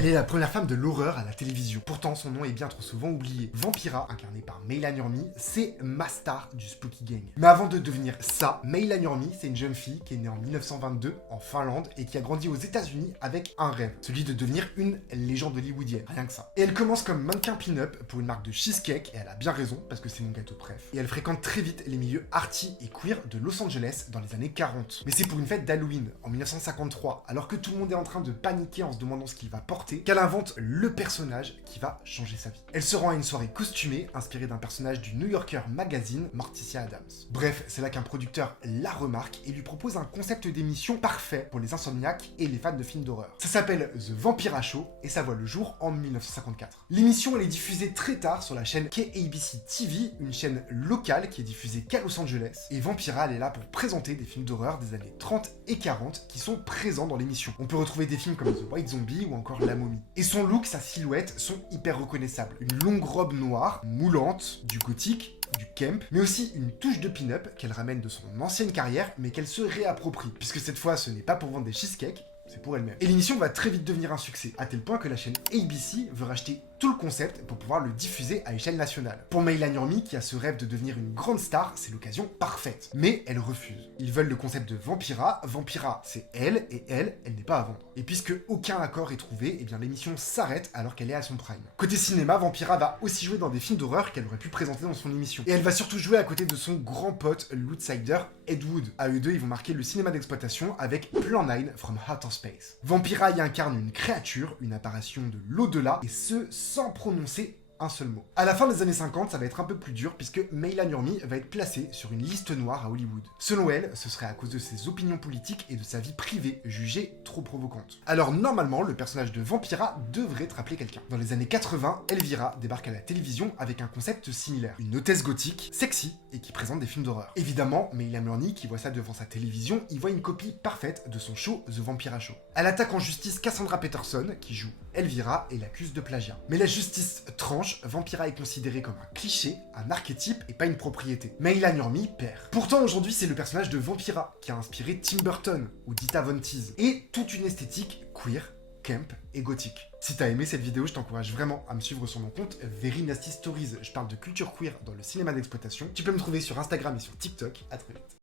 Elle est la première femme de l'horreur à la télévision. Pourtant, son nom est bien trop souvent oublié. Vampira, incarnée par Maila Nurmi, c'est ma star du Spooky Gang. Mais avant de devenir ça, Maila Nurmi, c'est une jeune fille qui est née en 1922 en Finlande et qui a grandi aux États-Unis avec un rêve, celui de devenir une légende hollywoodienne, rien que ça. Et elle commence comme mannequin pin-up pour une marque de cheesecake, et elle a bien raison parce que c'est mon gâteau préf. Et elle fréquente très vite les milieux arty et queer de Los Angeles dans les années 40. Mais c'est pour une fête d'Halloween en 1953, alors que tout le monde est en train de paniquer en se demandant ce qu'il va porter, qu'elle invente le personnage qui va changer sa vie. Elle se rend à une soirée costumée inspirée d'un personnage du New Yorker Magazine, Morticia Adams. Bref, c'est là qu'un producteur la remarque et lui propose un concept d'émission parfait pour les insomniaques et les fans de films d'horreur. Ça s'appelle The Vampira Show et ça voit le jour en 1954. L'émission elle est diffusée très tard sur la chaîne KABC TV, une chaîne locale qui est diffusée qu'à Los Angeles. Et Vampira elle est là pour présenter des films d'horreur des années 30 et 40 qui sont présents dans l'émission. On peut retrouver des films comme The White Zombie ou encore La Momie. Et son look, sa silhouette sont hyper reconnaissables. Une longue robe noire, moulante, du gothique, du camp, mais aussi une touche de pin-up qu'elle ramène de son ancienne carrière, mais qu'elle se réapproprie, puisque cette fois ce n'est pas pour vendre des cheesecakes, c'est pour elle-même. Et l'émission va très vite devenir un succès, à tel point que la chaîne ABC veut racheter tout le concept pour pouvoir le diffuser à échelle nationale. Pour Maila Nurmi, qui a ce rêve de devenir une grande star, c'est l'occasion parfaite. Mais elle refuse. Ils veulent le concept de Vampira. Vampira, c'est elle, et elle n'est pas à vendre. Et puisque aucun accord est trouvé, eh bien l'émission s'arrête alors qu'elle est à son prime. Côté cinéma, Vampira va aussi jouer dans des films d'horreur qu'elle aurait pu présenter dans son émission. Et elle va surtout jouer à côté de son grand pote, l'outsider Ed Wood. À eux deux, ils vont marquer le cinéma d'exploitation avec Plan 9 from Outer Space. Vampira y incarne une créature, une apparition de l'au-delà, et ce, sans prononcer un seul mot. À la fin des années 50, ça va être un peu plus dur puisque Maila Nurmi va être placée sur une liste noire à Hollywood. Selon elle, ce serait à cause de ses opinions politiques et de sa vie privée jugée trop provocante. Alors normalement, le personnage de Vampira devrait te rappeler quelqu'un. Dans les années 80, Elvira débarque à la télévision avec un concept similaire. Une hôtesse gothique, sexy et qui présente des films d'horreur. Évidemment, Maila Nurmi, qui voit ça devant sa télévision, y voit une copie parfaite de son show The Vampira Show. Elle attaque en justice Cassandra Peterson, qui joue Elvira, et l'accuse de plagiat. Mais la justice tranche, Vampira est considéré comme un cliché, un archétype et pas une propriété. Maila Nurmi perd. Pourtant aujourd'hui c'est le personnage de Vampira qui a inspiré Tim Burton ou Dita Von Teese et toute une esthétique queer, camp et gothique. Si t'as aimé cette vidéo, je t'encourage vraiment à me suivre sur mon compte Very Nasty Stories. Je parle de culture queer dans le cinéma d'exploitation. Tu peux me trouver sur Instagram et sur TikTok. À très vite.